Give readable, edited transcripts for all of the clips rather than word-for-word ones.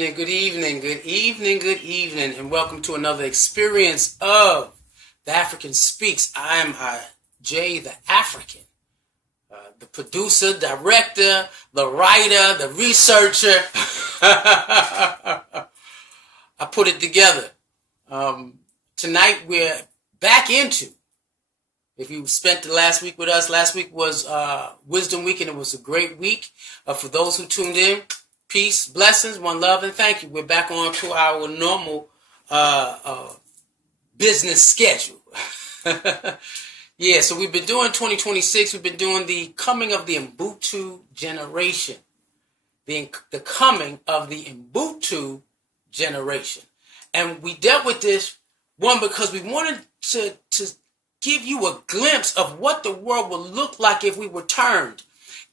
evening, good evening, good evening, good evening, and welcome to another experience of The African Speaks. I am Jay the African, the producer, director, the writer, the researcher. I put it together. Tonight we're back into, if you spent the last week with us, last week was Wisdom Week, and it was a great week. For those who tuned in, peace, blessings, one love, and thank you. We're back on to our normal business schedule. Yeah, so we've been doing 2026. We've been doing the coming of the Ubuntu generation. The coming of the Ubuntu generation. And we dealt with this, one, because we wanted to give you a glimpse of what the world would look like if we returned.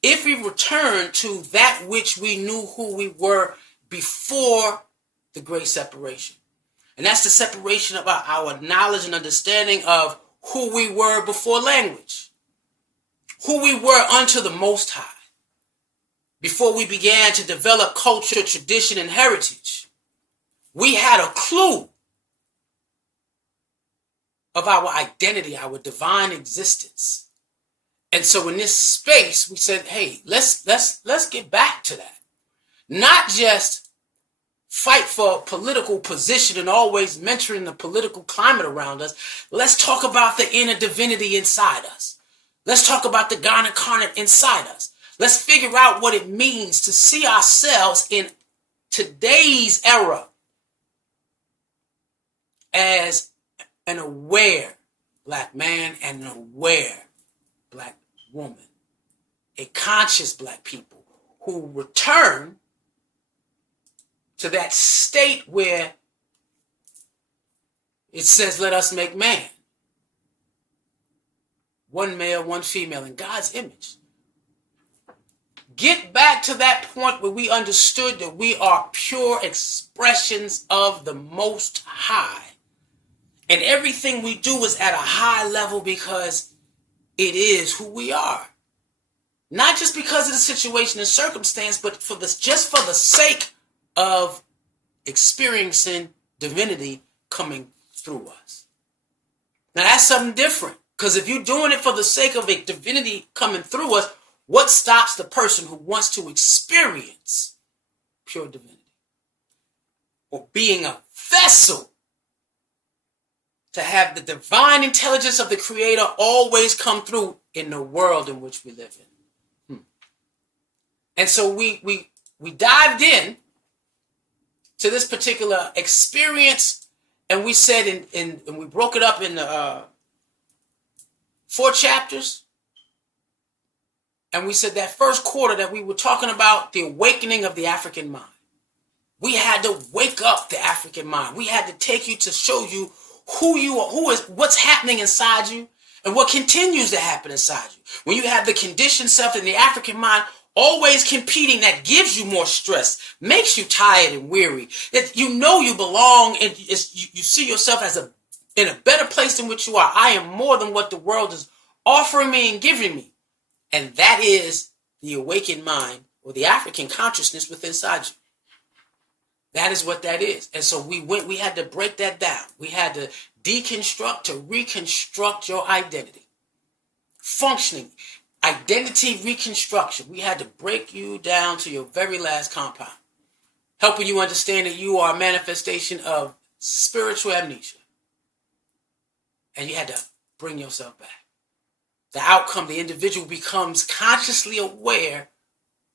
If we return to that which we knew who we were before the great separation. And that's the separation of our knowledge and understanding of who we were before language. Who we were unto the Most High. Before we began to develop culture, tradition, and heritage. We had a clue of our identity, our divine existence. And so in this space, we said, hey, let's get back to that. Not just fight for political position and always mentoring the political climate around us. Let's talk about the inner divinity inside us. Let's talk about the God incarnate inside us. Let's figure out what it means to see ourselves in today's era as an aware black man and an aware black woman, a conscious black people who return to that state where it says, let us make man. One male, one female in God's image. Get back to that point where we understood that we are pure expressions of the Most High. And everything we do is at a high level because it is who we are. Not just because of the situation and circumstance, but just for the sake of experiencing divinity coming through us. Now that's something different. Because if you're doing it for the sake of a divinity coming through us, what stops the person who wants to experience pure divinity? Or being a vessel to have the divine intelligence of the Creator always come through in the world in which we live in. And so we dived in to this particular experience, and we said, and we broke it up in 4 chapters. And we said that first quarter that we were talking about the awakening of the African mind. We had to wake up the African mind. We had to take you to show you who you are, what's happening inside you, and what continues to happen inside you. When you have the conditioned self in the African mind always competing, that gives you more stress, makes you tired and weary. That you know you belong, and you see yourself as in a better place than what you are. I am more than what the world is offering me and giving me. And that is the awakened mind, or the African consciousness within inside you. That is what that is. And so we had to break that down. We had to deconstruct to reconstruct your identity. Functioning. Identity reconstruction. We had to break you down to your very last compound. Helping you understand that you are a manifestation of spiritual amnesia. And you had to bring yourself back. The outcome, the individual becomes consciously aware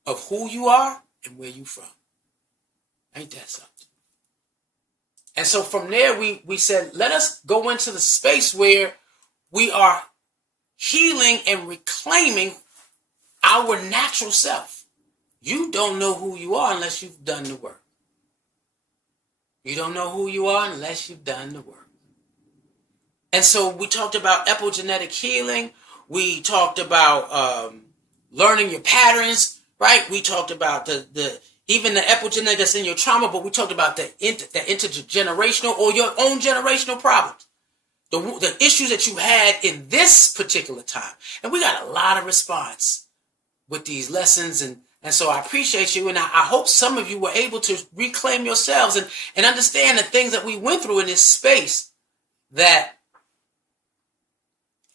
of who you are and where you're from. Ain't that something? And so from there, we said, let us go into the space where we are healing and reclaiming our natural self. You don't know who you are unless you've done the work. You don't know who you are unless you've done the work. And so we talked about epigenetic healing. We talked about learning your patterns, right? We talked about even the epigenetic that's in your trauma, but we talked about the intergenerational or your own generational problems. The issues that you had in this particular time. And we got a lot of response with these lessons and And so I appreciate you, and I hope some of you were able to reclaim yourselves and understand the things that we went through in this space, that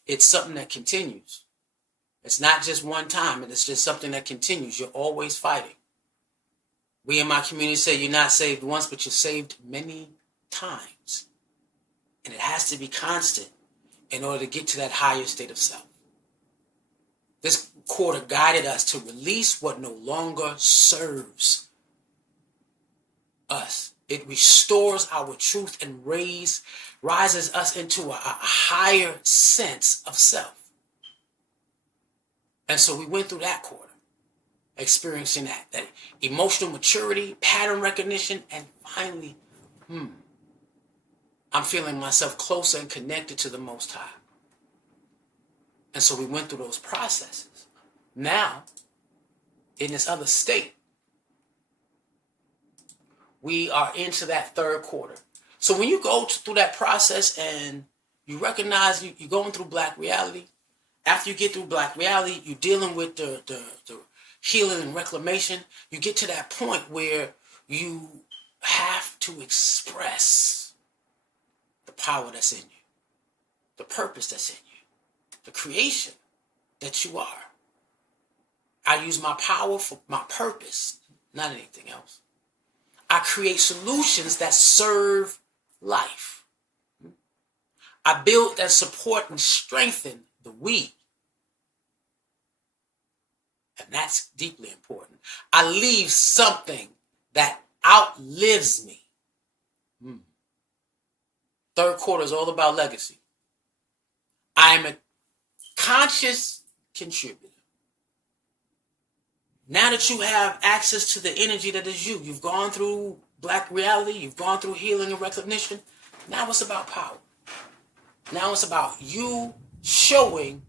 it's something that continues. It's not just one time, and it's just something that continues. You're always fighting. We in my community say you're not saved once, but you're saved many times. And it has to be constant in order to get to that higher state of self. This quarter guided us to release what no longer serves us. It restores our truth and rises us into a higher sense of self. And so we went through that quarter, experiencing that emotional maturity, pattern recognition, and finally, I'm feeling myself closer and connected to the Most High. And so we went through those processes. Now, in this other state, we are into that third quarter. So when you go through that process and you recognize you're going through black reality, after you get through black reality, you're dealing with the healing and reclamation, you get to that point where you have to express the power that's in you, the purpose that's in you, the creation that you are. I use my power for my purpose, not anything else. I create solutions that serve life. I build and support and strengthen the we. And that's deeply important. I leave something that outlives me. Third quarter is all about legacy. I am a conscious contributor. Now that you have access to the energy that is you, you've gone through black reality, you've gone through healing and recognition. Now it's about power. Now it's about you showing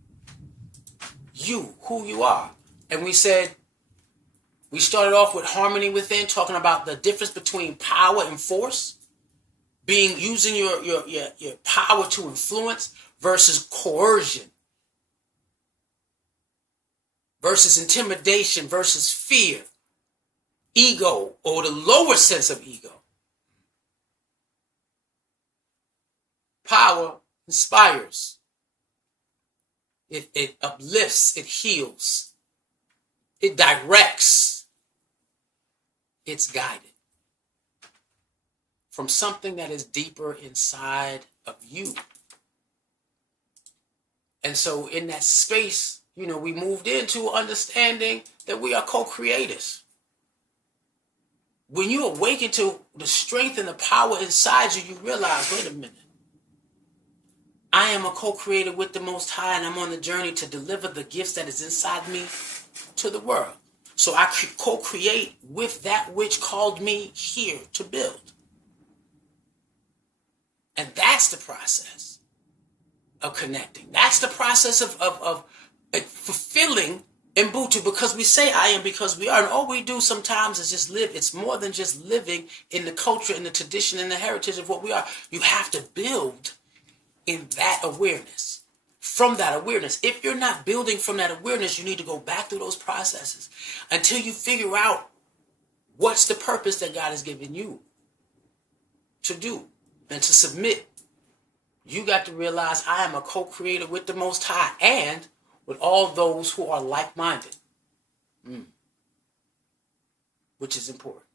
you who you are. And we said, we started off with harmony within, talking about the difference between power and force, using your power to influence versus coercion, versus intimidation, versus fear, ego, or the lower sense of ego. Power inspires. It uplifts, it heals, it directs, it's guided from something that is deeper inside of you. And so in that space, we moved into understanding that we are co-creators. When you awaken to the strength and the power inside you, you realize, wait a minute. I am a co-creator with the Most High, and I'm on the journey to deliver the gifts that is inside me to the world. So I co-create with that which called me here to build. And that's the process of connecting. That's the process of fulfilling Ubuntu, because we say I am because we are. And all we do sometimes is just live. It's more than just living in the culture and the tradition and the heritage of what we are. You have to build in that awareness, from that awareness. If you're not building from that awareness, you need to go back through those processes until you figure out what's the purpose that God has given you to do and to submit. You got to realize I am a co-creator with the Most High and with all those who are like-minded, which is important.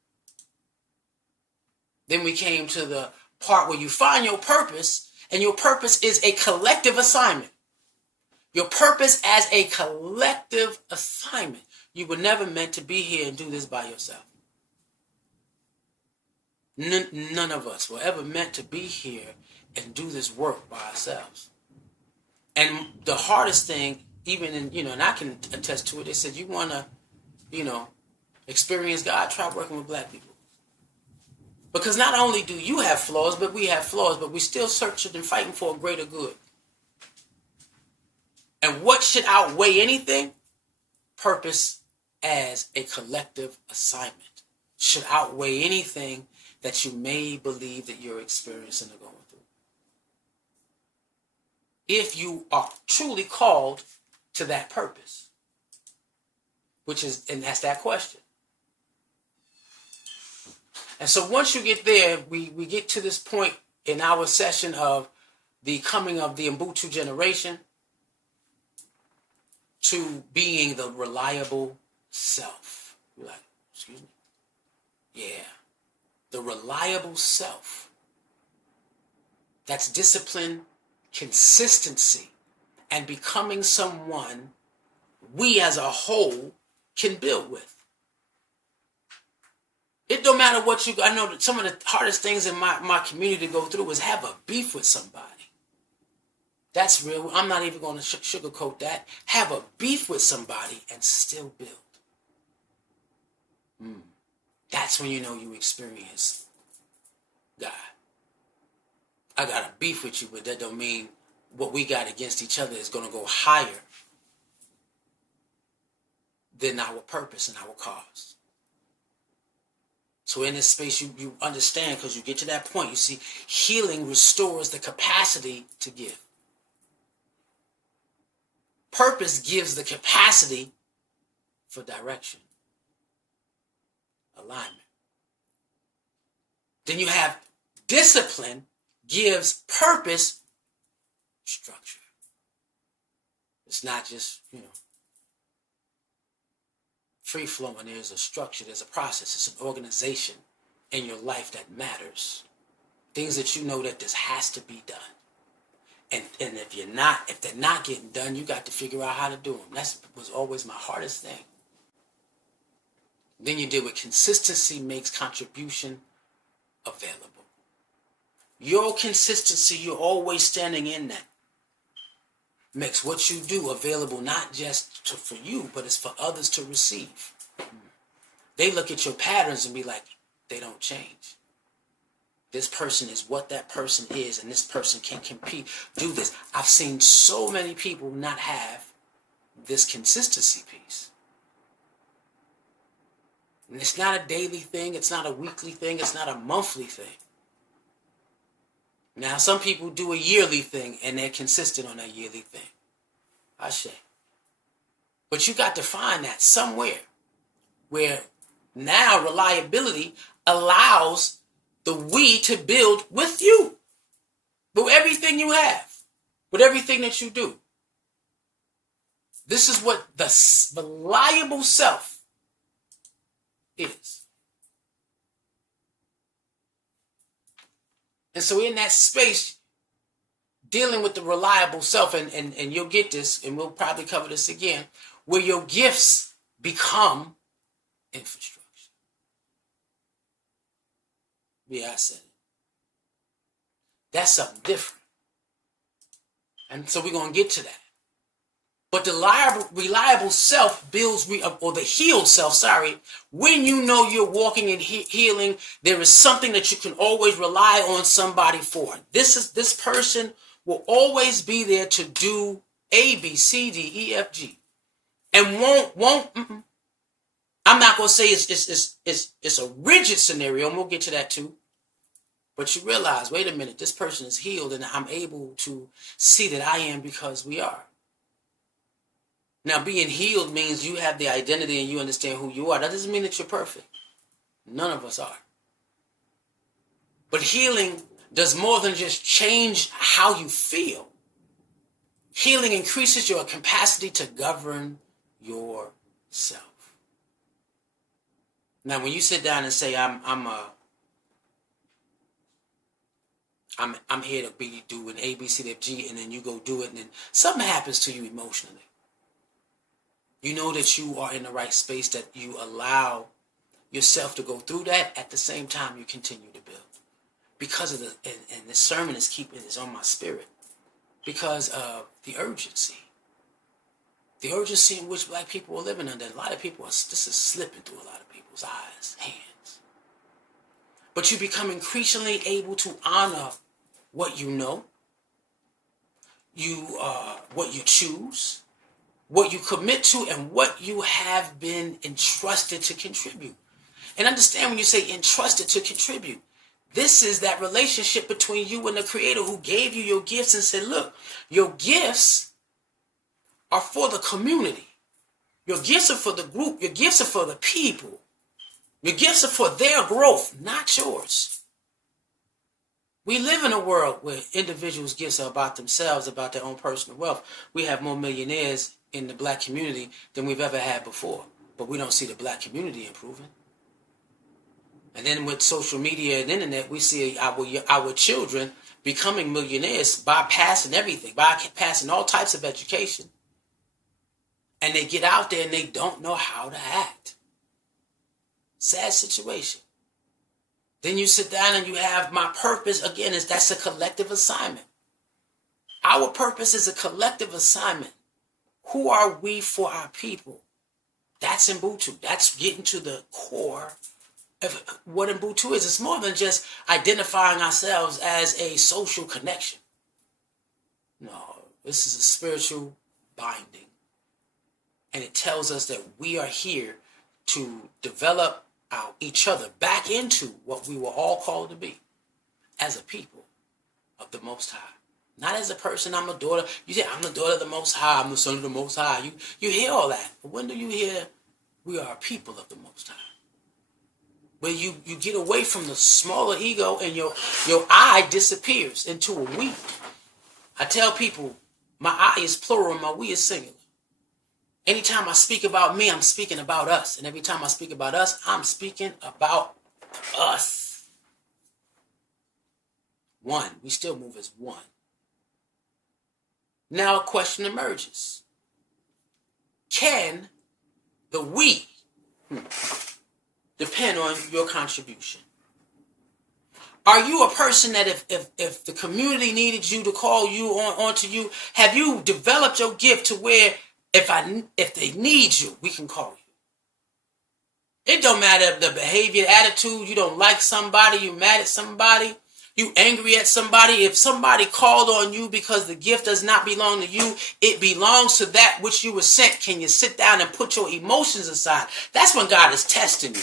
Then we came to the part where you find your purpose, and your purpose is a collective assignment. Your purpose as a collective assignment. You were never meant to be here and do this by yourself. None of us were ever meant to be here and do this work by ourselves. And the hardest thing, even in, and I can attest to it, they said, you want to, experience God, try working with black people. Because not only do you have flaws, but we have flaws, but we still searching and fighting for a greater good. And what should outweigh anything? Purpose as a collective assignment should outweigh anything that you may believe that you're experiencing or going through. If you are truly called to that purpose. and that's that question. And so once you get there, we get to this point in our session of the coming of the Ubuntu generation to being the reliable self. You're like, excuse me? Yeah. The reliable self. That's discipline, consistency, and becoming someone we as a whole can build with. It don't matter what you, I know that some of the hardest things in my community to go through is have a beef with somebody. That's real. I'm not even going to sugarcoat that. Have a beef with somebody and still build. That's when you know you experience God. I got a beef with you, but that don't mean what we got against each other is going to go higher than our purpose and our cause. So in this space, you understand, because you get to that point, you see, healing restores the capacity to give. Purpose gives the capacity for direction, alignment. Then you have discipline gives purpose structure. It's not just, free flowing. There's a structure, there's a process, it's an organization in your life that matters. Things that you know that this has to be done. And if they're not getting done, you got to figure out how to do them. That was always my hardest thing. Then you deal with consistency makes contribution available. Your consistency, you're always standing in that, makes what you do available not just for you, but it's for others to receive. They look at your patterns and be like, they don't change. This person is what that person is, and this person can compete, do this. I've seen so many people not have this consistency piece. And it's not a daily thing, it's not a weekly thing, it's not a monthly thing. Now, some people do a yearly thing, and they're consistent on that yearly thing. I say. But you got to find that somewhere where now reliability allows the we to build with you. With everything you have. With everything that you do. This is what the reliable self is. And so in that space, dealing with the reliable self, and you'll get this, and we'll probably cover this again, where your gifts become infrastructure. Yeah, I said it. That's something different. And so we're going to get to that. But the reliable self builds, or the healed self, when you know you're walking in healing, there is something that you can always rely on somebody for. This person will always be there to do A, B, C, D, E, F, G. And won't. I'm not going to say it's a rigid scenario, and we'll get to that too. But you realize, wait a minute, this person is healed, and I'm able to see that I am because we are. Now, being healed means you have the identity and you understand who you are. That doesn't mean that you're perfect. None of us are. But healing does more than just change how you feel. Healing increases your capacity to govern yourself. Now, when you sit down and say, I'm here to be doing A, B, C, D, F, G, and then you go do it, and then something happens to you emotionally. You know that you are in the right space, that you allow yourself to go through that. At the same time, you continue to build. Because of and this sermon is on my spirit. Because of the urgency. The urgency in which black people are living under. A lot of people, this is slipping through a lot of people's eyes, hands. But you become increasingly able to honor what you know, what you choose, what you commit to, and what you have been entrusted to contribute. And understand when you say entrusted to contribute, this is that relationship between you and the Creator who gave you your gifts and said, look, your gifts are for the community. Your gifts are for the group. Your gifts are for the people. Your gifts are for their growth, not yours. We live in a world where individuals' gifts are about themselves, about their own personal wealth. We have more millionaires in the black community than we've ever had before, but we don't see the black community improving. And then with social media and internet, we see our children becoming millionaires, bypassing everything, bypassing all types of education. And they get out there and they don't know how to act. Sad situation. Then you sit down and you have my purpose. Again, that's a collective assignment. Our purpose is a collective assignment. Who are we for our people? That's Ubuntu. That's getting to the core of what Ubuntu is. It's more than just identifying ourselves as a social connection. No, this is a spiritual binding. And it tells us that we are here to develop each other back into what we were all called to be as a people of the Most High. Not as a person, I'm a daughter. You say, I'm the daughter of the Most High. I'm the son of the Most High. You hear all that. But when do you hear we are a people of the Most High? Where you get away from the smaller ego and your I disappears into a we. I tell people, my I is plural and my we is singular. Anytime I speak about me, I'm speaking about us. And every time I speak about us, I'm speaking about us. One. We still move as one. Now a question emerges. Can the we depend on your contribution? Are you a person that if the community needed you to call you onto you, have you developed your gift to where if they need you, we can call you? It don't matter the behavior, attitude, you don't like somebody, you mad at somebody, you angry at somebody. If somebody called on you because the gift does not belong to you, it belongs to that which you were sent. Can you sit down and put your emotions aside? That's when God is testing you.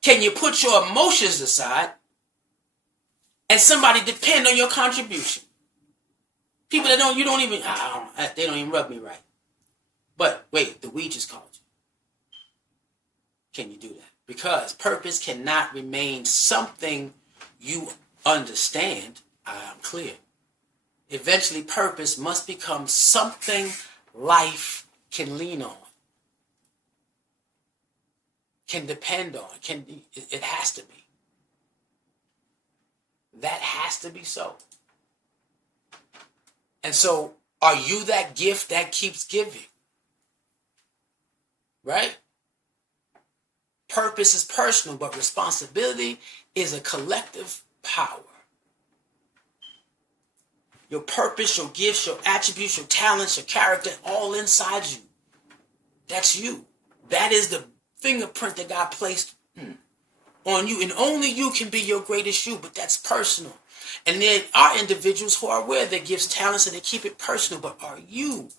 Can you put your emotions aside and somebody depend on your contribution? People that they don't even rub me right. But wait, the we just called you. Can you do that? Because purpose cannot remain something you understand. I'm clear. Eventually, purpose must become something life can lean on, can depend on. It has to be. That has to be so. And so, are you that gift that keeps giving? Right? Purpose is personal, but responsibility is a collective power. Your purpose, your gifts, your attributes, your talents, your character, all inside you. That's you. That is the fingerprint that God placed on you. And only you can be your greatest you, but that's personal. And there are individuals who are aware of their gifts, talents, and they keep it personal. But are you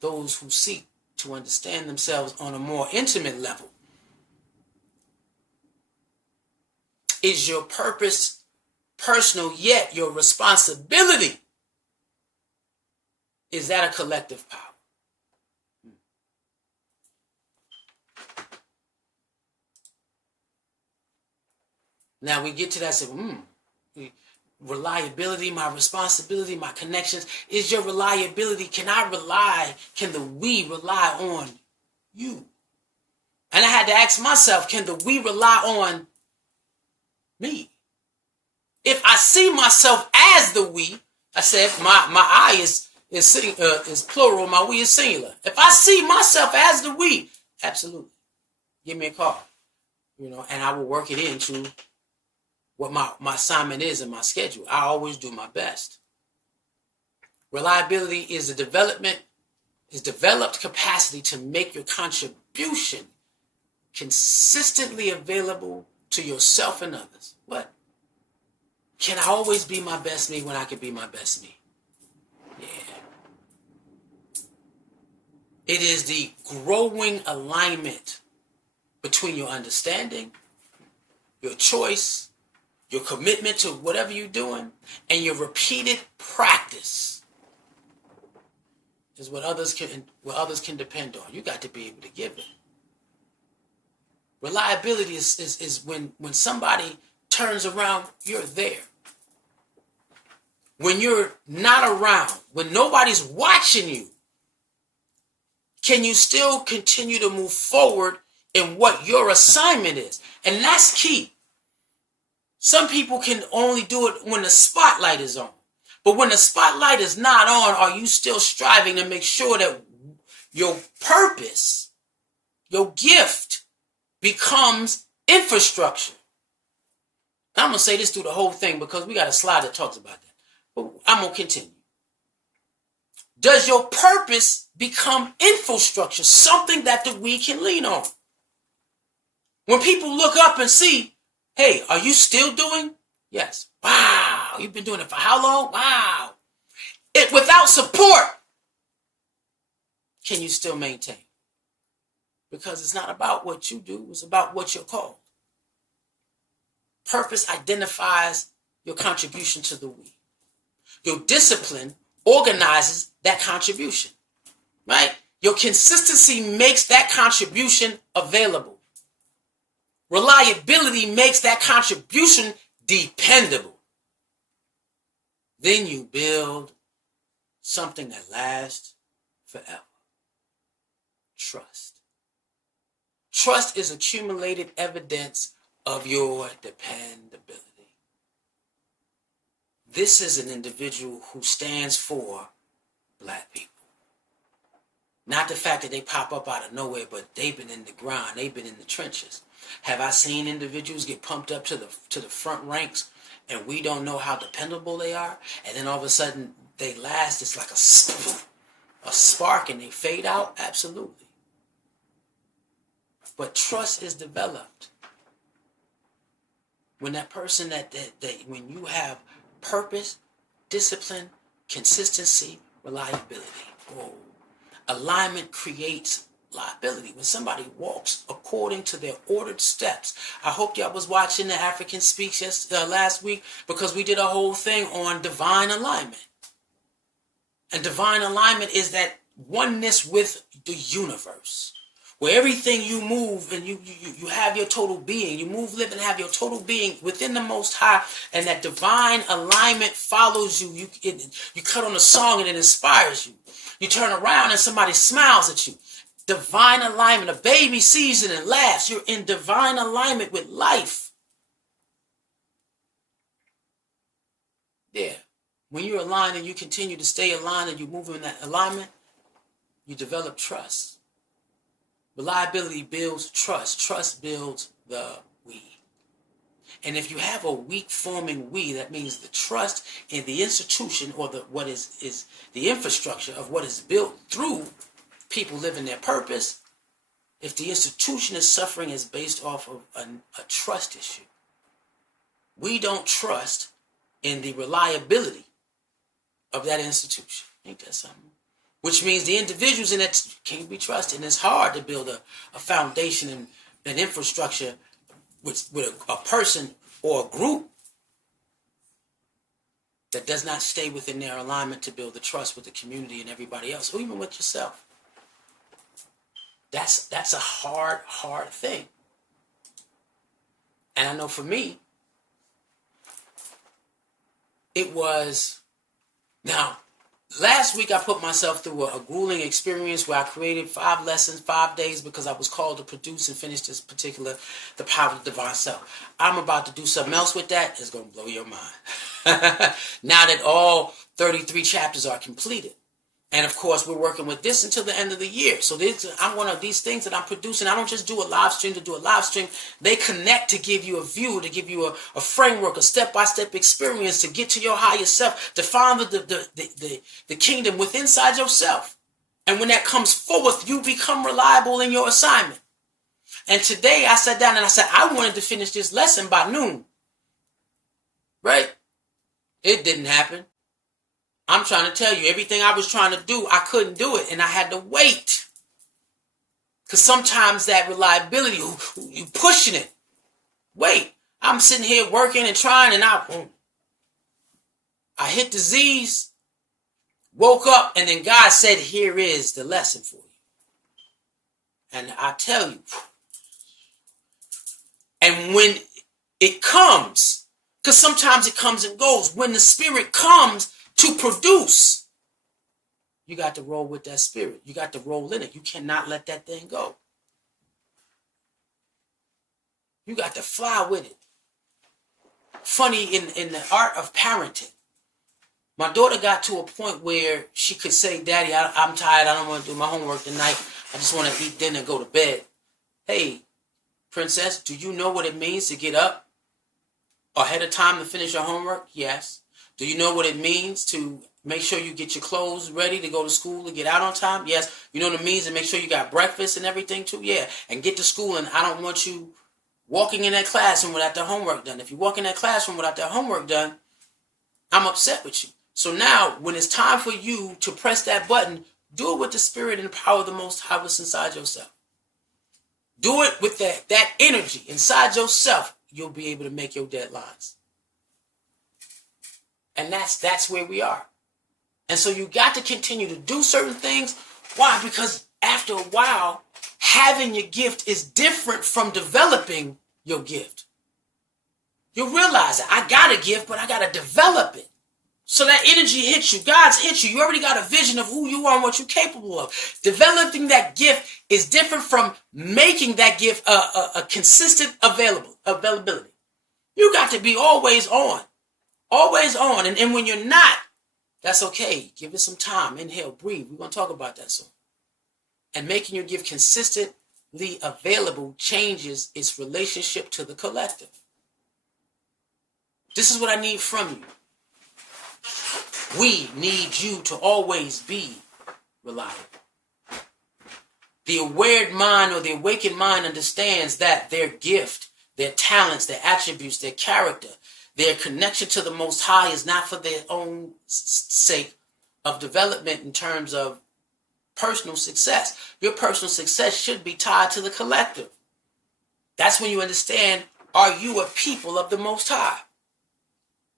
those who seek to understand themselves on a more intimate level? Is your purpose personal, yet your responsibility, is that a collective power? Now we get to that, say, reliability, my responsibility, my connections. Is your reliability, can the we rely on you? And I had to ask myself, can the we rely on me? If I see myself as the we, I said my I is plural, my we is singular. If I see myself as the we, absolutely, give me a call, and I will work it into what my assignment is in my schedule. I always do my best. Reliability is developed capacity to make your contribution consistently available to yourself and others. What? Can I always be my best me when I can be my best me? Yeah. It is the growing alignment between your understanding, your choice, your commitment to whatever you're doing, and your repeated practice. is what others can depend on. You got to be able to give it. Reliability is when somebody turns around, you're there. When you're not around, when nobody's watching you, can you still continue to move forward in what your assignment is? And that's key. Some people can only do it when the spotlight is on. But when the spotlight is not on, are you still striving to make sure that your purpose, your gift, becomes infrastructure? I'm going to say this through the whole thing because we got a slide that talks about that. But I'm going to continue. Does your purpose become infrastructure, something that the we can lean on? When people look up and see, hey, are you still doing? Yes. Wow, you've been doing it for how long? Wow. Without support, can you still maintain? Because it's not about what you do, it's about what you're called. Purpose identifies your contribution to the we. Your discipline organizes that contribution, right? Your consistency makes that contribution available. Reliability makes that contribution dependable. Then you build something that lasts forever. Trust. Trust is accumulated evidence of your dependability. This is an individual who stands for Black people. Not the fact that they pop up out of nowhere, but they've been in the ground, they've been in the trenches. Have I seen individuals get pumped up to the front ranks and we don't know how dependable they are? And then all of a sudden they last, it's like a spark and they fade out? Absolutely. But trust is developed when that person that when you have purpose, discipline, consistency, reliability. Whoa. Alignment creates liability. When somebody walks according to their ordered steps. I hope y'all was watching the African Speaks last week because we did a whole thing on divine alignment. And divine alignment is that oneness with the universe. Where everything you move and you have your total being. You move, live, and have your total being within the Most High. And that divine alignment follows you. You cut on a song and it inspires you. You turn around and somebody smiles at you. Divine alignment. A baby sees it and laughs. You're in divine alignment with life. Yeah. When you're aligned and you continue to stay aligned and you move in that alignment, you develop trust. Reliability builds trust. Trust builds the we. And if you have a weak forming we, that means the trust in the institution or what is the infrastructure of what is built through people living their purpose. If the institution is suffering, is based off of a trust issue. We don't trust in the reliability of that institution. Ain't that something? Which means the individuals in it can't be trusted. And it's hard to build a foundation and an infrastructure with a person or a group that does not stay within their alignment to build the trust with the community and everybody else, or even with yourself. That's a hard thing. And I know for me, it was, now, last week I put myself through a grueling experience where I created 5 lessons, 5 days, because I was called to produce and finish this particular, The Power of the Divine Self. I'm about to do something else with that. It's going to blow your mind. Now that all 33 chapters are completed. And of course, we're working with this until the end of the year. So I'm one of these things that I'm producing. I don't just do a live stream to do a live stream. They connect to give you a view, to give you a framework, a step-by-step experience to get to your higher self, to find the kingdom within inside yourself. And when that comes forth, you become reliable in your assignment. And today I sat down and I said, I wanted to finish this lesson by noon. Right? It didn't happen. I'm trying to tell you, everything I was trying to do, I couldn't do it, and I had to wait. Because sometimes that reliability, you pushing it. Wait, I'm sitting here working and trying, and I hit the Z's. woke up, and then God said, here is the lesson for you. And I tell you, and when it comes, because sometimes it comes and goes, when the Spirit comes to produce, you got to roll with that Spirit. You got to roll in it. You cannot let that thing go. You got to fly with it. Funny, in the art of parenting, my daughter got to a point where she could say, Daddy, I'm tired. I don't want to do my homework tonight. I just want to eat dinner and go to bed. Hey, princess, do you know what it means to get up ahead of time to finish your homework? Yes. Do you know what it means to make sure you get your clothes ready to go to school and get out on time? Yes. You know what it means to make sure you got breakfast and everything too? Yeah. And get to school, and I don't want you walking in that classroom without the homework done. If you walk in that classroom without that homework done, I'm upset with you. So now, when it's time for you to press that button, do it with the Spirit and the power of the Most High what's inside yourself. Do it with that energy inside yourself. You'll be able to make your deadlines. And that's where we are. And so you got to continue to do certain things. Why? Because after a while, having your gift is different from developing your gift. You realize that I got a gift, but I got to develop it. So that energy hits you. God's hit you. You already got a vision of who you are and what you're capable of. Developing that gift is different from making that gift a consistent availability. You got to be always on. Always on. And when you're not, that's okay. Give it some time. Inhale, breathe. We're going to talk about that soon. And making your gift consistently available changes its relationship to the collective. This is what I need from you. We need you to always be reliable. The aware mind or the awakened mind understands that their gift, their talents, their attributes, their character, their connection to the Most High is not for their own sake of development in terms of personal success. Your personal success should be tied to the collective. That's when you understand, are you a people of the Most High?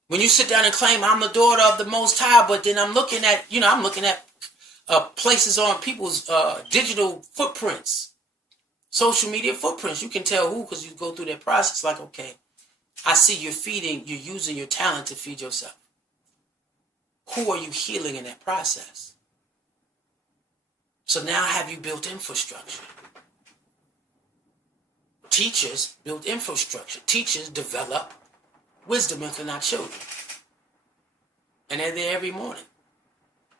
When you sit down and claim I'm the daughter of the Most High, but then I'm looking at places on people's digital footprints, social media footprints. You can tell who, because you go through that process. Like, okay, I see you're using your talent to feed yourself. Who are you healing in that process? So now have you built infrastructure? Teachers build infrastructure. Teachers develop wisdom within our children. And they're there every morning.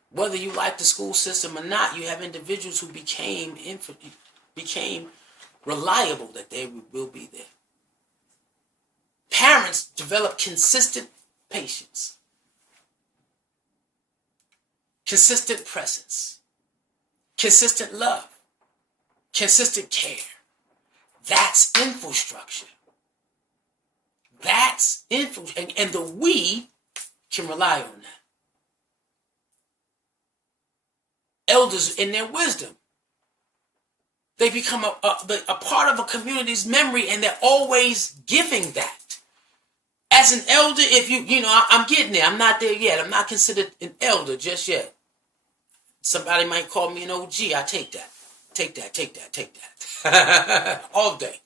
Whether you like the school system or not, you have individuals who became reliable, that they will be there. Parents develop consistent patience, consistent presence, consistent love, consistent care. That's infrastructure. That's infrastructure. And the we can rely on that. Elders in their wisdom, they become a part of a community's memory, and they're always giving that. As an elder, if I'm getting there. I'm not there yet. I'm not considered an elder just yet. Somebody might call me an OG. I take that. Take that. All day.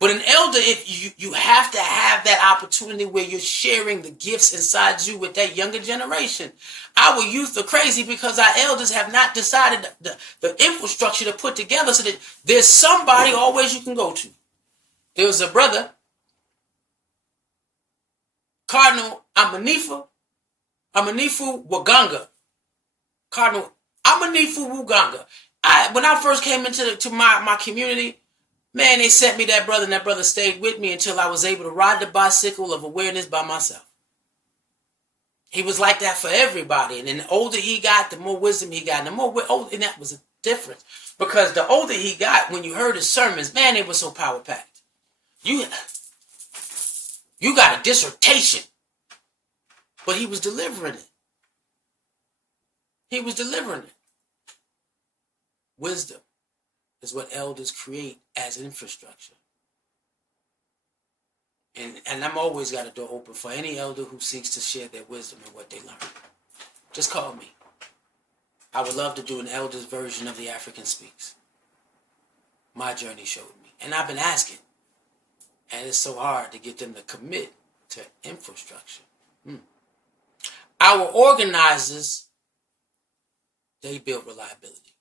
But an elder, if you have to have that opportunity where you're sharing the gifts inside you with that younger generation. Our youth are crazy because our elders have not decided the infrastructure to put together so that there's somebody always you can go to. There was a brother, Cardinal Amanifu Waganga. Cardinal Amanifu Waganga. When I first came into my community, man, they sent me that brother, and that brother stayed with me until I was able to ride the bicycle of awareness by myself. He was like that for everybody. And then the older he got, the more wisdom he got. And and that was a difference. Because the older he got, when you heard his sermons, man, they were so power-packed. You got a dissertation. But he was delivering it. Wisdom is what elders create as infrastructure. And I'm always got a door open for any elder who seeks to share their wisdom and what they learn. just call me. I would love to do an elders version of the African Speaks. My journey showed me. And I've been asking. And it's so hard to get them to commit to infrastructure. Our organizers, they build reliability.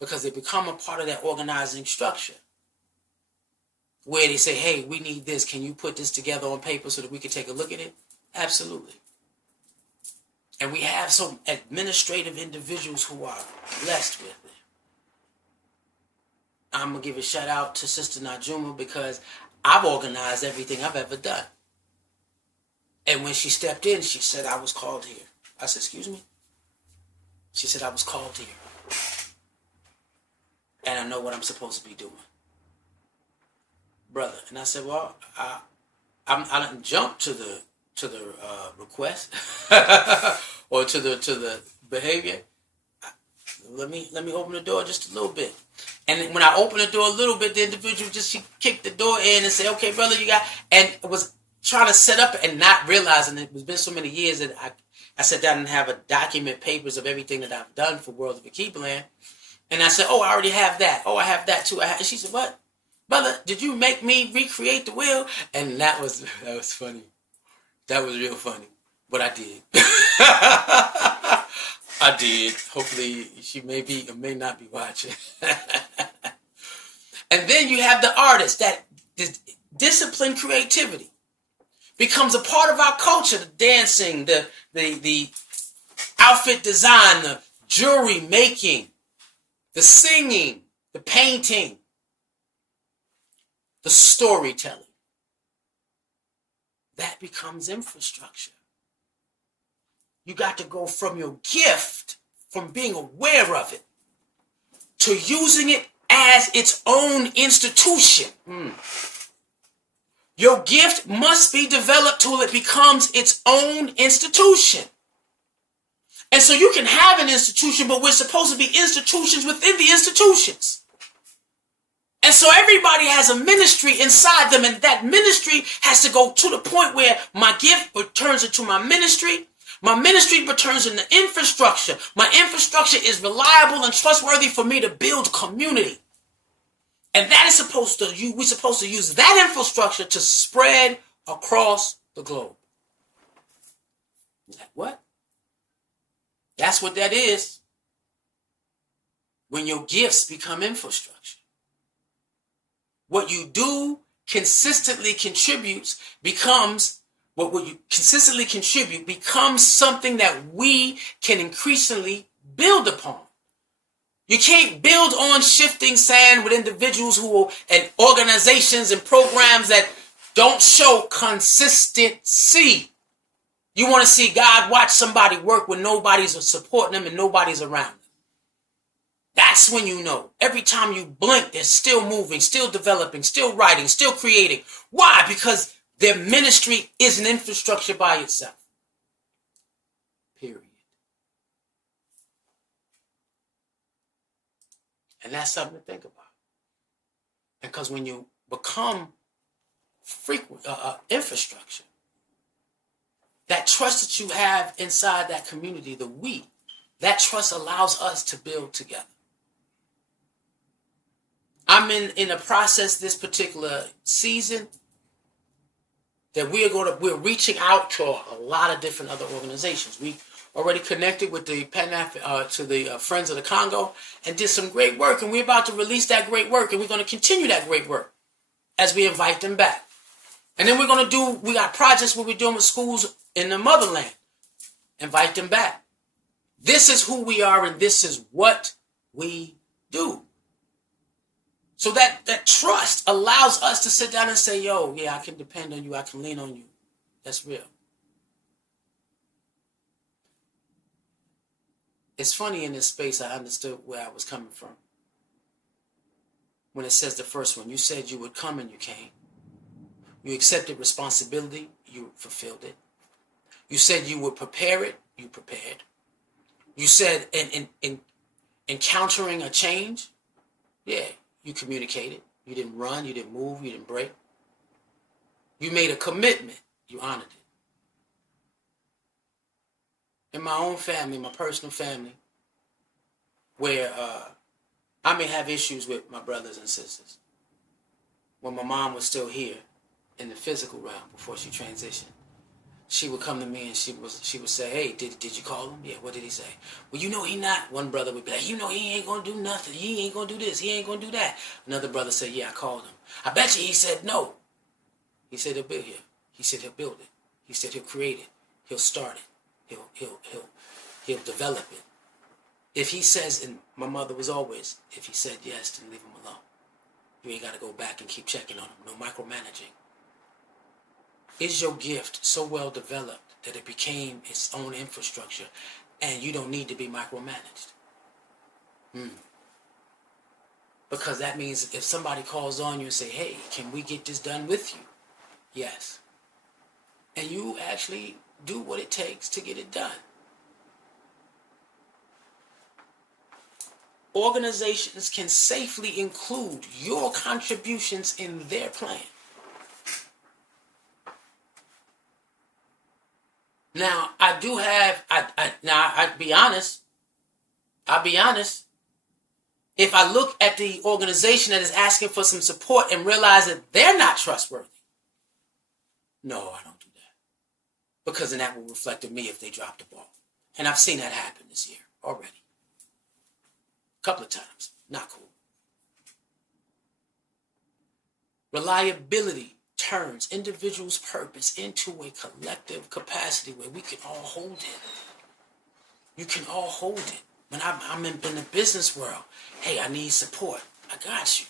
Because they become a part of that organizing structure. Where they say, hey, we need this. Can you put this together on paper so that we can take a look at it? Absolutely. And we have some administrative individuals who are blessed with it. I'm going to give a shout out to Sister Najuma because I've organized everything I've ever done. And when she stepped in, she said, I was called here. I said, excuse me? She said, I was called here. And I know what I'm supposed to be doing. Brother. And I said, well, I didn't jump to the request or to the behavior. Let me open the door just a little bit. And when I opened the door a little bit, the individual she kicked the door in and said, okay, brother, you got, and was trying to set up and not realizing it's been so many years that I sat down and have a document papers of everything that I've done for World of Akeeland. And I said, oh, I already have that. Oh, I have that too. And she said, what? Brother, did you make me recreate the wheel? And that was funny. That was real funny. But I did. I did. Hopefully she may be or may not be watching. And then you have the artist that discipline creativity becomes a part of our culture. The dancing, the outfit design, the jewelry making, the singing, the painting, the storytelling. That becomes infrastructure. You got to go from your gift, from being aware of it, to using it as its own institution. Your gift must be developed till it becomes its own institution. And so you can have an institution, but we're supposed to be institutions within the institutions. And so everybody has a ministry inside them, and that ministry has to go to the point where my gift turns into my ministry. My ministry returns into infrastructure. My infrastructure is reliable and trustworthy for me to build community. And that is we're supposed to use that infrastructure to spread across the globe. What? That's what that is. When your gifts become infrastructure. What you do consistently contributes becomes something that we can increasingly build upon. You can't build on shifting sand with individuals and organizations and programs that don't show consistency. You want to see God watch somebody work when nobody's supporting them and nobody's around them. That's when you know. Every time you blink, they're still moving, still developing, still writing, still creating. Why? Because their ministry is an infrastructure by itself. Period. And that's something to think about. Because when you become infrastructure, that trust that you have inside that community, that trust allows us to build together. I'm in a process this particular season that we're reaching out to a lot of different other organizations. We already connected with the Friends of the Congo and did some great work, and we're about to release that great work, and we're going to continue that great work as we invite them back. And then we got projects where we're doing with schools in the motherland. Invite them back. This is who we are, and this is what we do. So that trust allows us to sit down and say, yo, yeah, I can depend on you. I can lean on you. That's real. It's funny in this space, I understood where I was coming from. When it says the first one, you said you would come and you came. You accepted responsibility, you fulfilled it. You said you would prepare it, you prepared. You said in encountering a change, yeah, you communicated. You didn't run, you didn't move, you didn't break. You made a commitment, you honored in my own family, my personal family, where I may have issues with my brothers and sisters. When my mom was still here in the physical realm before she transitioned, she would come to me and she would say, "Hey, did you call him? Yeah, what did he say? Well, you know he not." One brother would be like, "You know he ain't gonna do nothing. He ain't gonna do this. He ain't gonna do that." Another brother said, "Yeah, I called him. I bet you he said no. He said he'll build here. He said he'll build it. He said he'll create it. He'll start it. He'll develop it. If he says," and my mother was always, "If he said yes, then leave him alone. You ain't got to go back and keep checking on him. No micromanaging." Is your gift so well developed that it became its own infrastructure and you don't need to be micromanaged? Because that means if somebody calls on you and say, "Hey, can we get this done with you?" Yes. And you actually do what it takes to get it done. Organizations can safely include your contributions in their plan. Now, I do have, I'll be honest. If I look at the organization that is asking for some support and realize that they're not trustworthy, no, I don't do that. Because then that will reflect on me if they drop the ball. And I've seen that happen this year already. A couple of times. Not cool. Reliability turns individuals' purpose into a collective capacity where we can all hold it. You can all hold it. When I'm in the business world, hey, I need support. I got you.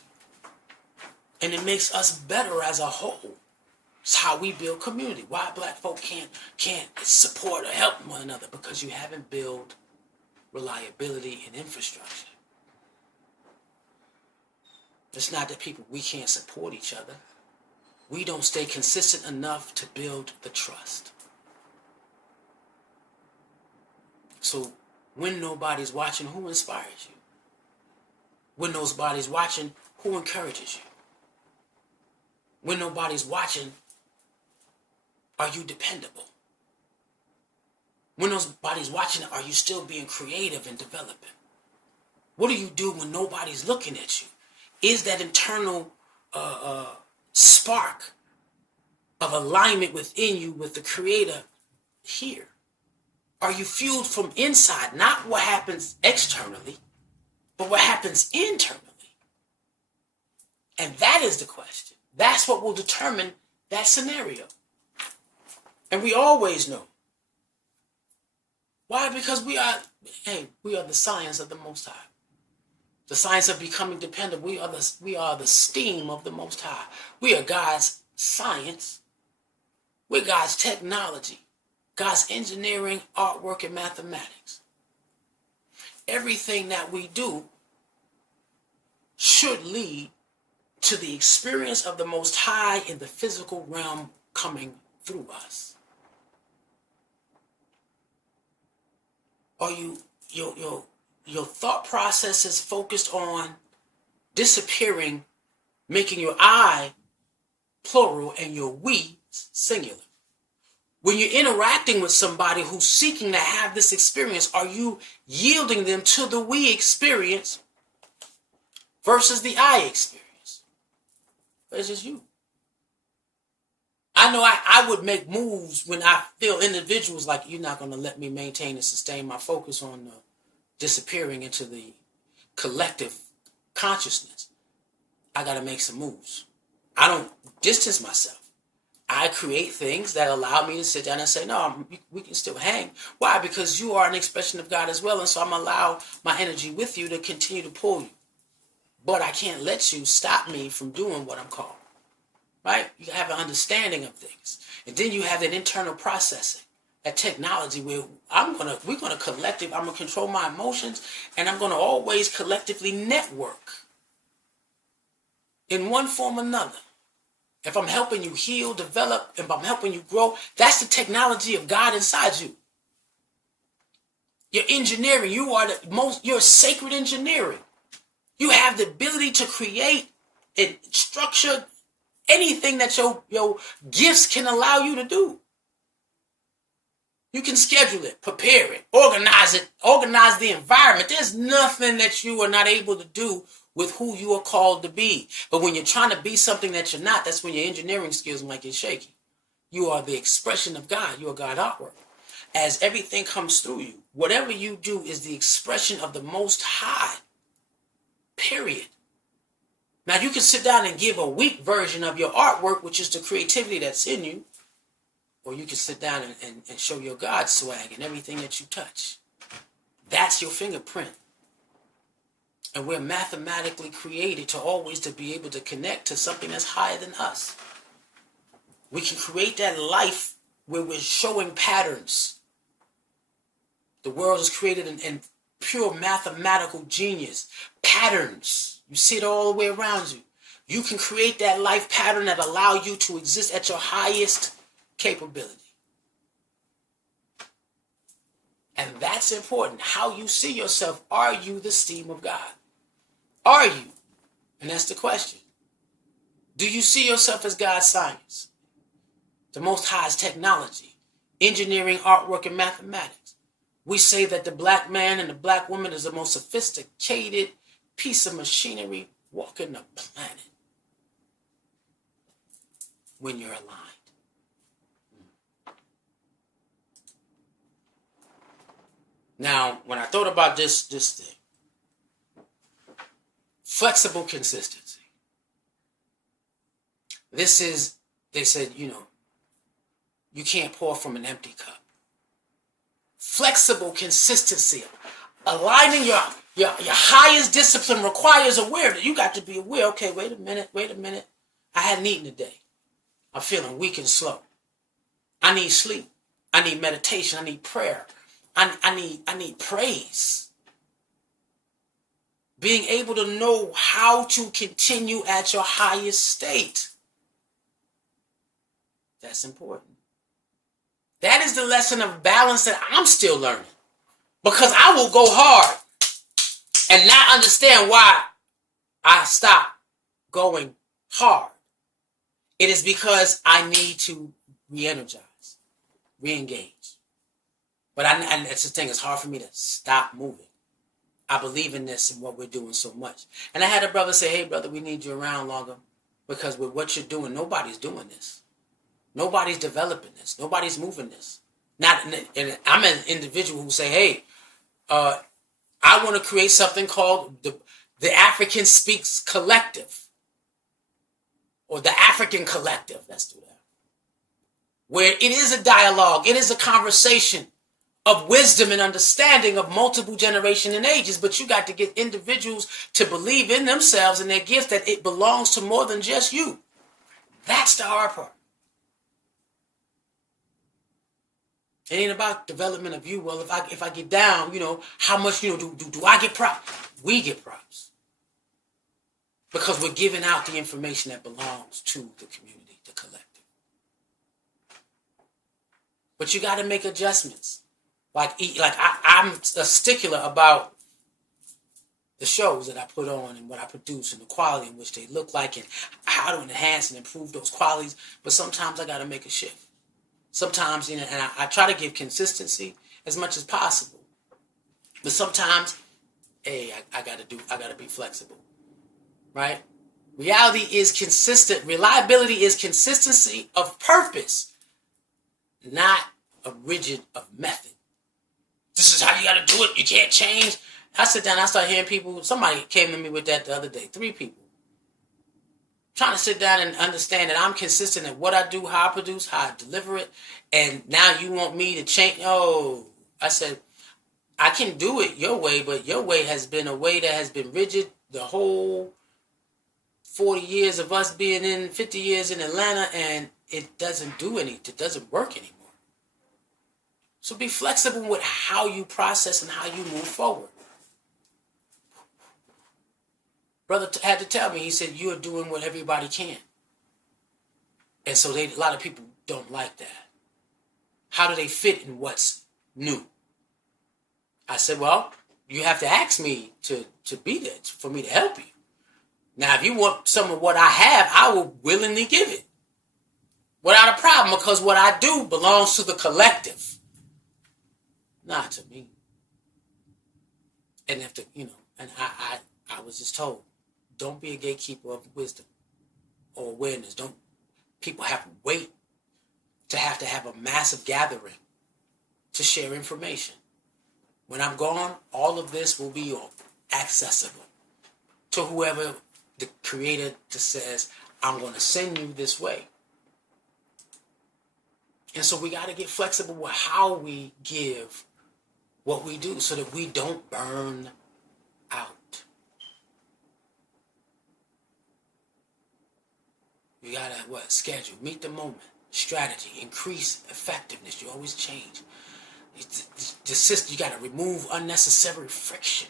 And it makes us better as a whole. It's how we build community. Why black folk can't support or help one another? Because you haven't built reliability and infrastructure. It's not that we can't support each other. We don't stay consistent enough to build the trust. So when nobody's watching, who inspires you? When nobody's watching, who encourages you? When nobody's watching, are you dependable? When nobody's watching, are you still being creative and developing? What do you do when nobody's looking at you? Is that internal spark of alignment within you with the Creator here? Are you fueled from inside? Not what happens externally, but what happens internally. And that is the question. That's what will determine that scenario. And we always know. Why? Because we are the science of the Most High. The science of becoming dependent. We are the steam of the Most High. We are God's science. We're God's technology. God's engineering, artwork, and mathematics. Everything that we do should lead to the experience of the Most High in the physical realm coming through us. Are your thought process is focused on disappearing, making your I plural and your we singular? When you're interacting with somebody who's seeking to have this experience, are you yielding them to the we experience versus the I experience? It's just you. I know I would make moves when I feel individuals like, you're not going to let me maintain and sustain my focus on disappearing into the collective consciousness. I got to make some moves. I don't distance myself. I create things that allow me to sit down and say, no, we can still hang. Why? Because you are an expression of God as well. And so I'm going to allow my energy with you to continue to pull you. But I can't let you stop me from doing what I'm called. Right? You have an understanding of things. And then you have that internal processing, that technology where I'm going to control my emotions, and I'm going to always collectively network in one form or another. If I'm helping you heal, develop, if I'm helping you grow, that's the technology of God inside you. Your engineering, you're sacred engineering. You have the ability to create and structure anything that your gifts can allow you to do. You can schedule it, prepare it, organize the environment. There's nothing that you are not able to do with who you are called to be. But when you're trying to be something that you're not, that's when your engineering skills might get shaky. You are the expression of God. You are God artwork. As everything comes through you, whatever you do is the expression of the Most High. Period. Now you can sit down and give a weak version of your artwork, which is the creativity that's in you. Or you can sit down and show your God swag in everything that you touch. That's your fingerprint. And we're mathematically created to always to be able to connect to something that's higher than us. We can create that life where we're showing patterns. The world is created in pure mathematical genius. Patterns. You see it all the way around you. You can create that life pattern that allow you to exist at your highest capability. And that's important. How you see yourself. Are you the esteem of God? Are you? And that's the question. Do you see yourself as God's science? The Most High's technology, engineering, artwork, and mathematics. We say that the black man and the black woman is the most sophisticated piece of machinery walking the planet when you're aligned. Now, when I thought about this thing, flexible consistency. This is, they said, you can't pour from an empty cup. Flexible consistency. Aligning your highest discipline requires awareness. You got to be aware. Okay, wait a minute. I hadn't eaten today. I'm feeling weak and slow. I need sleep. I need meditation. I need prayer. I need praise. Being able to know how to continue at your highest state. That's important. That is the lesson of balance that I'm still learning. Because I will go hard and not understand why I stop going hard. It is because I need to re-energize, re-engage. But that's the thing, it's hard for me to stop moving. I believe in this and what we're doing so much. And I had a brother say, hey, brother, we need you around longer because with what you're doing, nobody's doing this. Nobody's developing this. Nobody's moving this. And I'm an individual who say, hey, I want to create something called the African Speaks Collective. Or the African Collective. Let's do that. Where it is a dialogue. It is a conversation of wisdom and understanding of multiple generations and ages, but you got to get individuals to believe in themselves and their gift that it belongs to more than just you. That's the hard part. It ain't about development of you. Well, if I get down, how much, do I get props? We get props. Because we're giving out the information that belongs to the community, the collective. But you got to make adjustments. I'm a stickler about the shows that I put on and what I produce and the quality in which they look like and how to enhance and improve those qualities. But sometimes I got to make a shift. Sometimes, and I try to give consistency as much as possible. But sometimes, hey, I got to be flexible, right? Reality is consistent. Reliability is consistency of purpose, not a rigid of method. This is how you got to do it. You can't change. I sit down, I start hearing people. Somebody came to me with that the other day. 3 people. Trying to sit down and understand that I'm consistent in what I do, how I produce, how I deliver it. And now you want me to change. Oh, I said, I can do it your way, but your way has been a way that has been rigid the whole 40 years of us being in, 50 years in Atlanta, and it doesn't do anything. It doesn't work anymore. So be flexible with how you process and how you move forward. Brother had to tell me, he said, you're doing what everybody can. And so a lot of people don't like that. How do they fit in what's new? I said, well, you have to ask me to be there, for me to help you. Now, if you want some of what I have, I will willingly give it. Without a problem, because what I do belongs to the collective. Not to me. And and I was just told, don't be a gatekeeper of wisdom or awareness. Don't people have to wait to have a massive gathering to share information. When I'm gone, all of this will be accessible to whoever the creator just says, I'm going to send you this way. And so we got to get flexible with how we give what we do so that we don't burn out. You got to schedule, meet the moment, strategy, increase effectiveness. You always change. You got to remove unnecessary friction.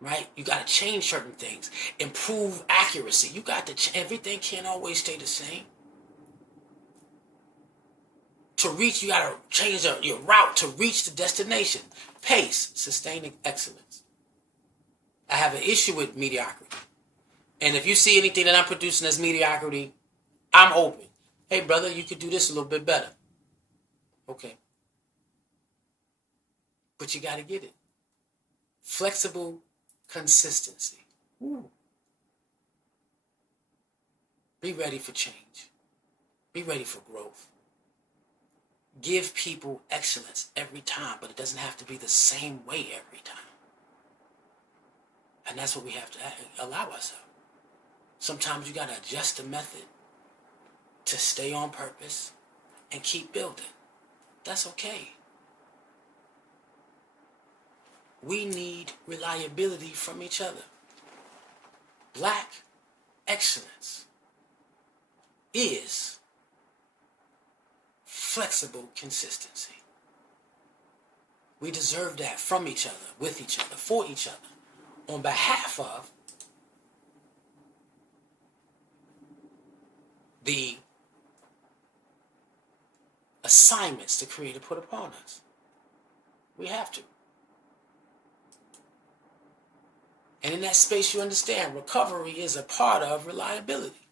Right? You got to change certain things. Improve accuracy. You got to everything can't always stay the same. To reach, you got to change your route to reach the destination. Pace, sustaining excellence. I have an issue with mediocrity. And if you see anything that I'm producing as mediocrity, I'm open. Hey, brother, you could do this a little bit better. Okay. But you got to get it. Flexible consistency. Ooh. Be ready for change. Be ready for growth. Give people excellence every time, but it doesn't have to be the same way every time. And that's what we have to allow ourselves. Sometimes you got to adjust the method to stay on purpose and keep building. That's okay. We need reliability from each other. Black excellence is flexible consistency. We deserve that from each other, with each other, for each other, on behalf of the assignments the Creator put upon us. We have to. And in that space, you understand recovery is a part of reliability.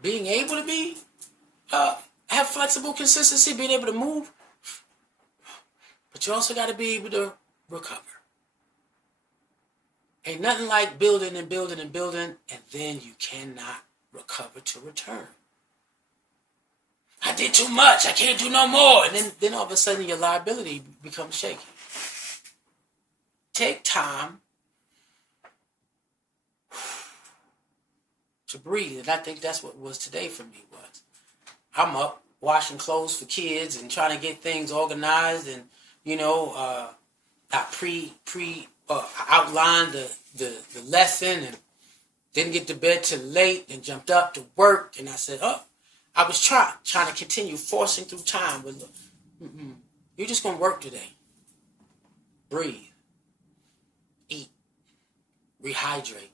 Being able to have flexible consistency, being able to move, but you also got to be able to recover. Ain't nothing like building and building and building, and then you cannot recover to return. I did too much. I can't do no more. And then all of a sudden your liability becomes shaky. Take time to breathe. And I think that's what was today for me was. I'm up washing clothes for kids and trying to get things organized, and I outlined the lesson and didn't get to bed till late and jumped up to work, and I said, I was trying to continue forcing through time with you're just gonna work today. Breathe. Eat. Rehydrate.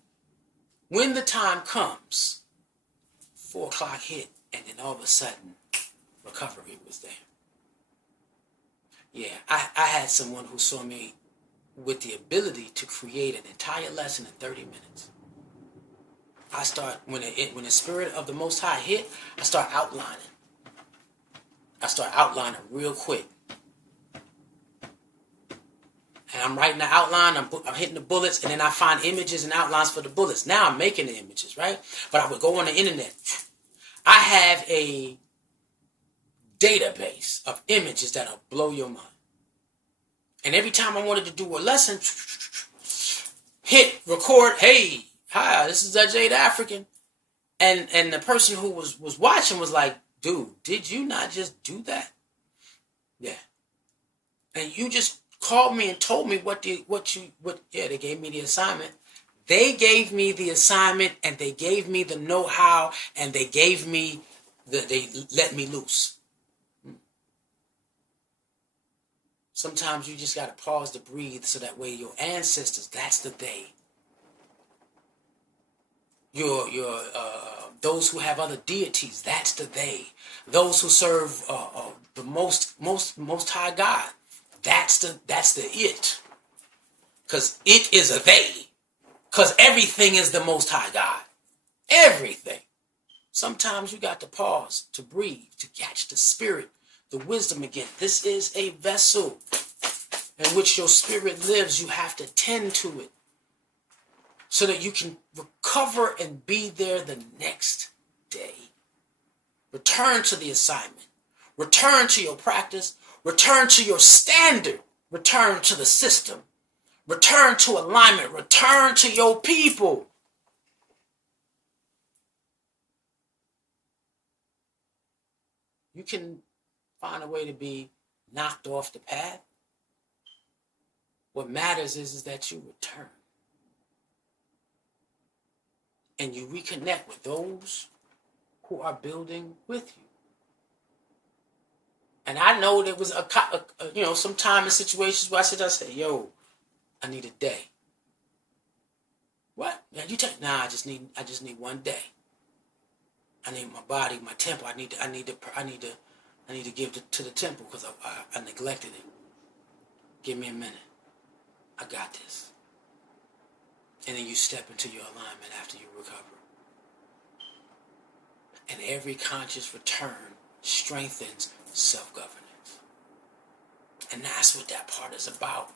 When the time comes, 4 o'clock hit, and then all of a sudden, recovery was there. Yeah, I had someone who saw me with the ability to create an entire lesson in 30 minutes. I start, when the Spirit of the Most High hit, I start outlining. Real quick. And I'm writing the outline, I'm hitting the bullets, and then I find images and outlines for the bullets. Now I'm making the images, right? But I would go on the internet. I have a database of images that'll blow your mind. And every time I wanted to do a lesson, hit record, hey, hi, this is that Jade African. And the person who was watching was like, dude, did you not just do that? Yeah. And you just called me and told me they gave me the assignment. They gave me the assignment, and they gave me the know-how, and they gave me they let me loose. Sometimes you just got to pause to breathe so that way your ancestors, that's the they. Your those who have other deities, that's the they. Those who serve the most high God, that's the it. Because it is a they. Because everything is the most high God. Everything. Sometimes you got to pause to breathe, to catch the spirit, the wisdom again. This is a vessel in which your spirit lives. You have to tend to it so that you can recover and be there the next day. Return to the assignment. Return to your practice. Return to your standard. Return to the system. Return to alignment. Return to your people. You can find a way to be knocked off the path. What matters is that you return. And you reconnect with those who are building with you. And I know there was some time in situations where I said, yo, I need a day. What? Yeah, you take? Nah, I just need 1 day. I need my body, my temple. I need to give to the temple because I neglected it. Give me a minute. I got this. And then you step into your alignment after you recover. And every conscious return strengthens self-governance. And that's what that part is about.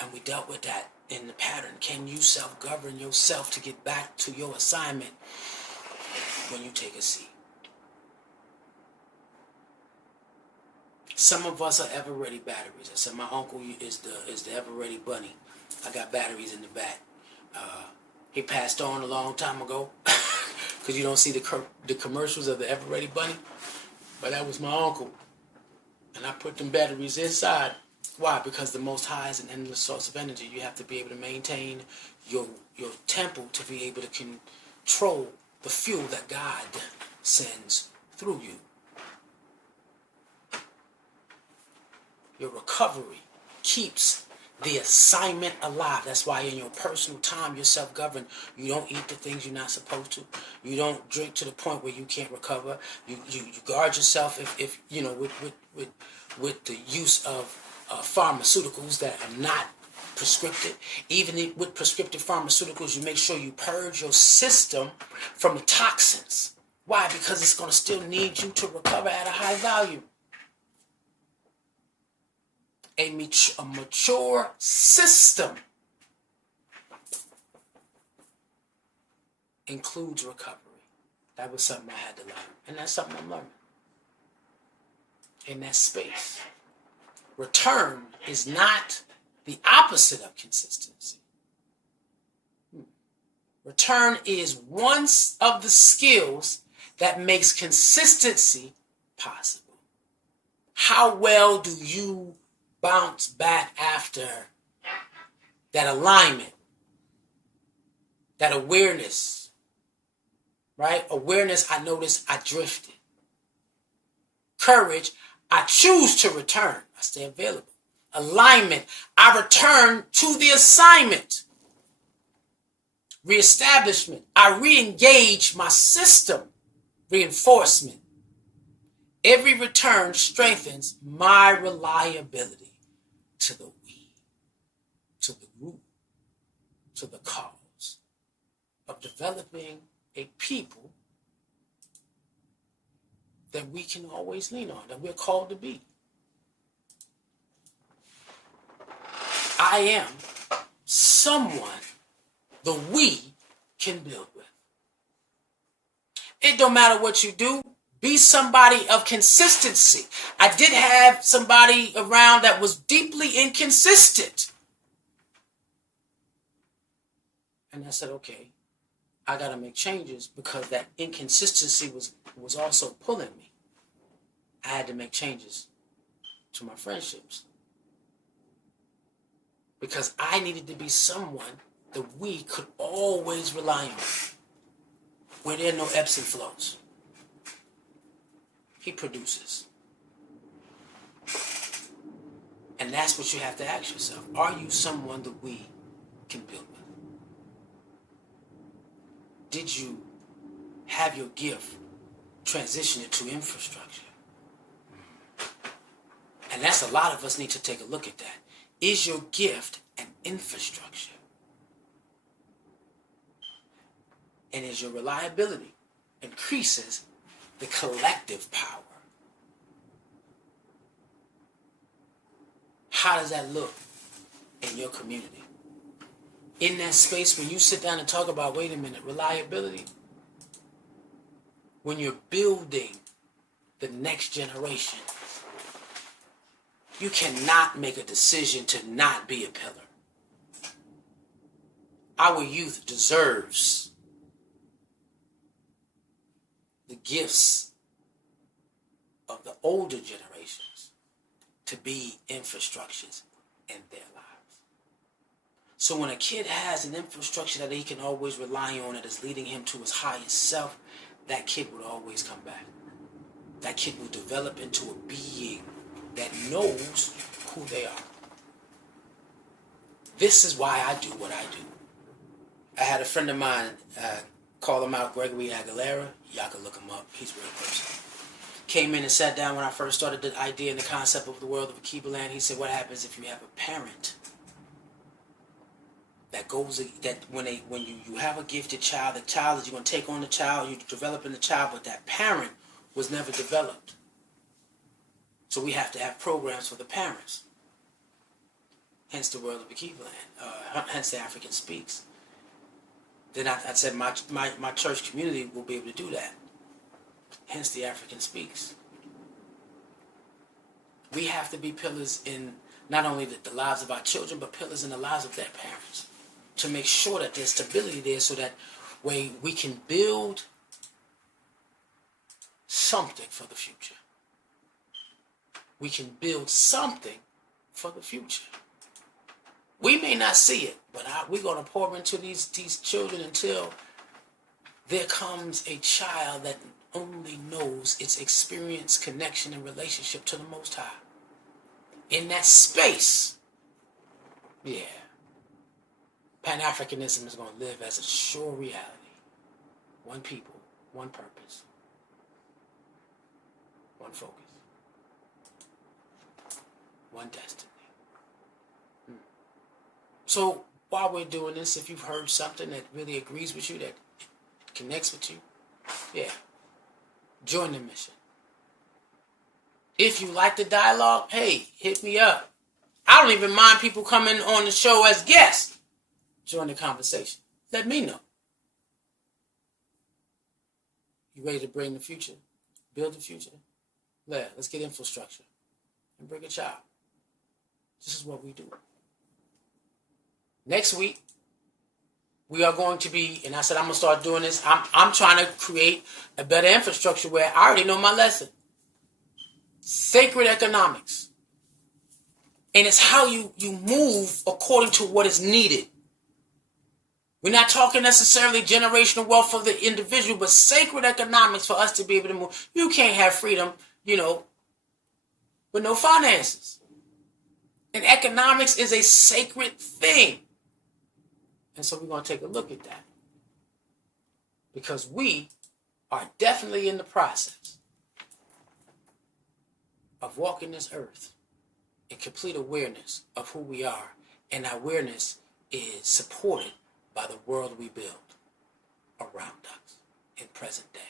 And we dealt with that in the pattern. Can you self-govern yourself to get back to your assignment when you take a seat? Some of us are ever-ready batteries. I said my uncle is the ever-ready bunny. I got batteries in the back. He passed on a long time ago because you don't see the commercials of the ever-ready bunny. But that was my uncle. And I put them batteries inside. Why? Because the Most High is an endless source of energy. You have to be able to maintain your temple to be able to control the fuel that God sends through you. Your recovery keeps the assignment alive. That's why in your personal time, you're self-governed. You don't eat the things you're not supposed to. You don't drink to the point where you can't recover. You guard yourself if with the use of pharmaceuticals that are not prescriptive. Even with prescriptive pharmaceuticals, you make sure you purge your system from the toxins. Why? Because it's going to still need you to recover at a high value. A mature system includes recovery. That was something I had to learn. And that's something I'm learning. In that space. Return is not the opposite of consistency. Return is one of the skills that makes consistency possible. How well do you bounce back after that alignment, that awareness, right? Awareness, I notice I drifted. Courage, I choose to return. I stay available. Alignment, I return to the assignment. Reestablishment, I re-engage my system. Reinforcement, every return strengthens my reliability to the we, to the root, to the cause of developing a people that we can always lean on, that we're called to be. I am someone the we can build with. It don't matter what you do. Be somebody of consistency. I did have somebody around that was deeply inconsistent. And I said, okay, I got to make changes because that inconsistency was also pulling me. I had to make changes to my friendships. Because I needed to be someone that we could always rely on. Where there are no ebbs and flows. He produces. And that's what you have to ask yourself. Are you someone that we can build with? Did you have your gift transition into infrastructure? And that's a lot of us need to take a look at that. Is your gift an infrastructure? And as your reliability increases, the collective power How does that look in your community? In that space when you sit down and talk about, wait a minute, reliability, when you're building the next generation, you cannot make a decision to not be a pillar. Our youth deserves the gifts of the older generations to be infrastructures in their lives. So when a kid has an infrastructure that he can always rely on that is leading him to his highest self, that kid will always come back. That kid will develop into a being that knows who they are. This is why I do what I do. I had a friend of mine, call him out, Gregory Aguilera. Y'all can look him up. He's a real person. Came in and sat down when I first started the idea and the concept of the world of Akiba land. He said, what happens if you have a parent that goes, that when you have a gifted child, the child is, you're going to take on the child, you're developing the child, but that parent was never developed. So we have to have programs for the parents. Hence the world of Akiba land. Hence the African Speaks. Then I said my church community will be able to do that. Hence the African Speaks. We have to be pillars in not only the lives of our children, but pillars in the lives of their parents, to make sure that there's stability there, so that way we can build something for the future. We can build something for the future. We may not see it, but we're going to pour into these children until there comes a child that only knows its experience, connection, and relationship to the Most High. In that space, yeah, Pan-Africanism is going to live as a sure reality. One people, one purpose, one focus, one destiny. So while we're doing this, if you've heard something that really agrees with you, that connects with you, yeah, join the mission. If you like the dialogue, hey, hit me up. I don't even mind people coming on the show as guests. Join the conversation. Let me know. You ready to bring the future? Build the future? Let's get infrastructure and bring a child. This is what we do. Next week, we are going to be, and I said I'm going to start doing this. I'm trying to create a better infrastructure where I already know my lesson. Sacred economics. And it's how you move according to what is needed. We're not talking necessarily generational wealth for the individual, but sacred economics for us to be able to move. You can't have freedom, with no finances. And economics is a sacred thing. And so we're going to take a look at that. Because we are definitely in the process of walking this earth in complete awareness of who we are. And that awareness is supported by the world we build around us in present day.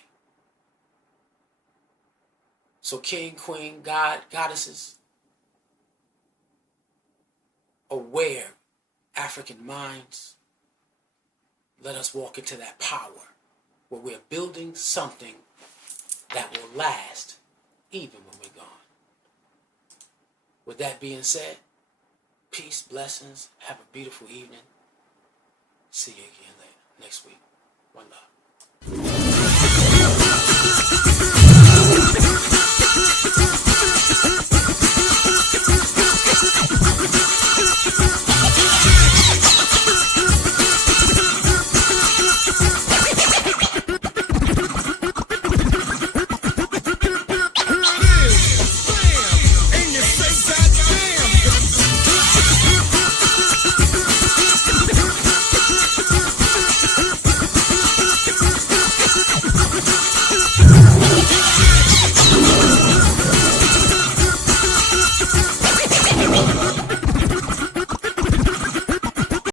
So king, queen, God, goddesses, aware African minds, let us walk into that power where we're building something that will last even when we're gone. With that being said, peace, blessings, have a beautiful evening. See you again later, next week. One love.